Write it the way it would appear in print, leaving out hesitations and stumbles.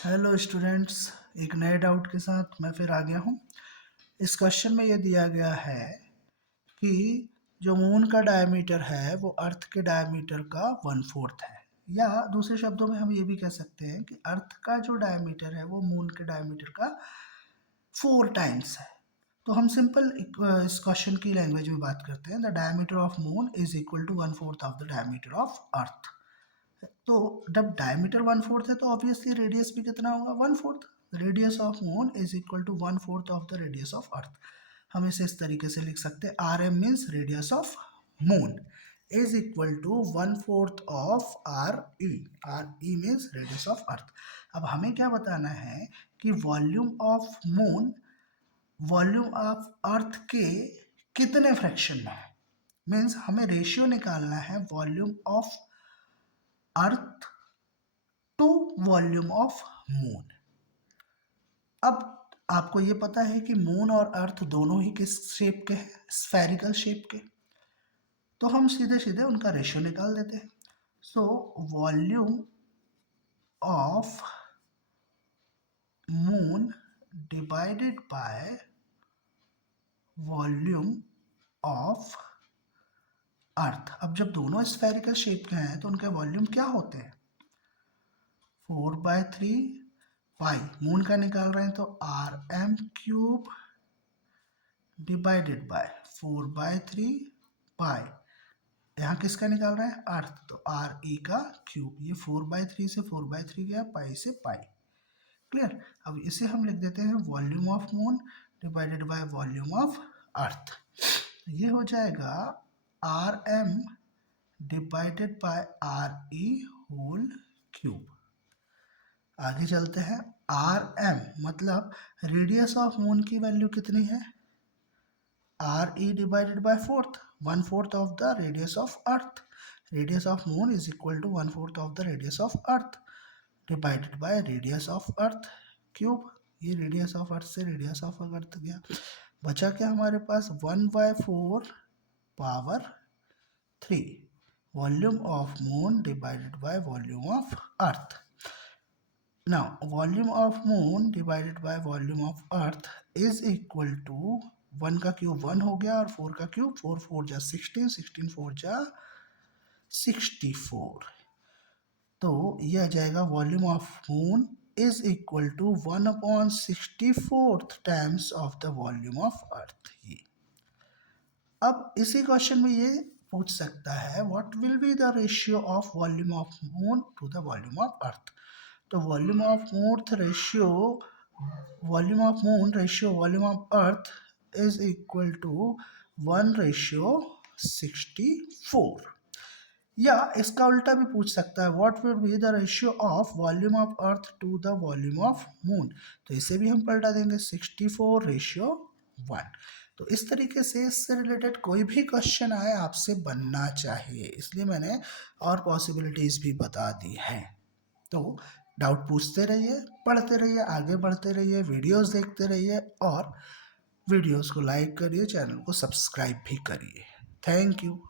Hello students, एक नए doubt के साथ मैं फिर आ गया हूँ। इस क्वेश्चन में ये दिया गया है कि जो मून का डायमीटर है वो अर्थ के डायमीटर का 1/4 है, या दूसरे शब्दों में हम ये भी कह सकते हैं कि अर्थ का जो डायमीटर है वो मून के डायमीटर का 4 टाइम्स है। तो हम सिंपल इस क्वेश्चन की लैंग्वेज में बात करते हैं। The diameter of moon is equal to 1/4 of the diameter of earth. तो जब डायमीटर 1/4 है तो ऑब्वियसली रेडियस भी कितना होगा, 1/4। Radius of moon is equal to 1/4 of the radius of earth. हम इसे इस तरीके से लिख सकते हैं, R M means radius of moon is equal to 1/4 of R E means radius of earth. अब हमें क्या बताना है कि वॉल्यूम ऑफ अर्थ के कितने फ्रैक्शन में है। मीन्स हमें रेशियो निकालना है volume of earth to volume of moon. अब आपको ये पता है कि मून और अर्थ दोनों ही किस शेप के हैं, स्फेरिकल शेप के। तो हम सीधे सीधे उनका रेशियो निकाल देते हैं। So volume of moon divided by volume of earth. अब जब दोनों स्फेरिकल शेप के हैं तो उनके वॉल्यूम क्या होते हैं, 4/3 पाई। मून का निकाल रहे हैं तो RM³ डिवाइडेड बाय 4/3 पाई। यहाँ किसका निकाल रहे हैं, अर्थ, तो RE का क्यूब। ये 4/3 से 4/3 गया, पाई से पाई। क्लियर। अब इसे हम लिख देते हैं volume of moon divided by volume of earth. ये हो जाएगा RM divided by RE whole cube. आगे चलते हैं। RM मतलब रेडियस ऑफ मून की वैल्यू कितनी है, RE divided by 1/4 of the radius of earth. Radius of moon is equal to 1/4 of the radius of earth divided by radius of earth cube. ये radius of earth से radius of earth गया, बचा क्या हमारे पास, 1/4 power 3 volume of moon divided by volume of earth. Now, volume of moon divided by volume of earth is equal to 1 का cube 1 हो गया और 4 का क्यूब 4 4 जा 16, 16 4 जा 64। तो ये आ जाएगा volume of moon is equal to 1/64 times of the volume of earth. ये अब इसी क्वेश्चन में ये पूछ सकता है what will be the ratio of volume of moon to the volume of earth. तो volume of moon ratio volume of earth is equal to 1/64। या इसका उल्टा भी पूछ सकता है what will be the ratio of volume of earth to the volume of moon. तो इसे भी हम पलटा देंगे 64/1। तो इस तरीके से इससे रिलेटेड कोई भी क्वेश्चन आए आपसे बनना चाहिए, इसलिए मैंने और पॉसिबिलिटीज भी बता दी हैं। तो डाउट पूछते रहिए, पढ़ते रहिए, आगे बढ़ते रहिए, वीडियोस देखते रहिए और वीडियोस को लाइक करिए, चैनल को सब्सक्राइब भी करिए। Thank you.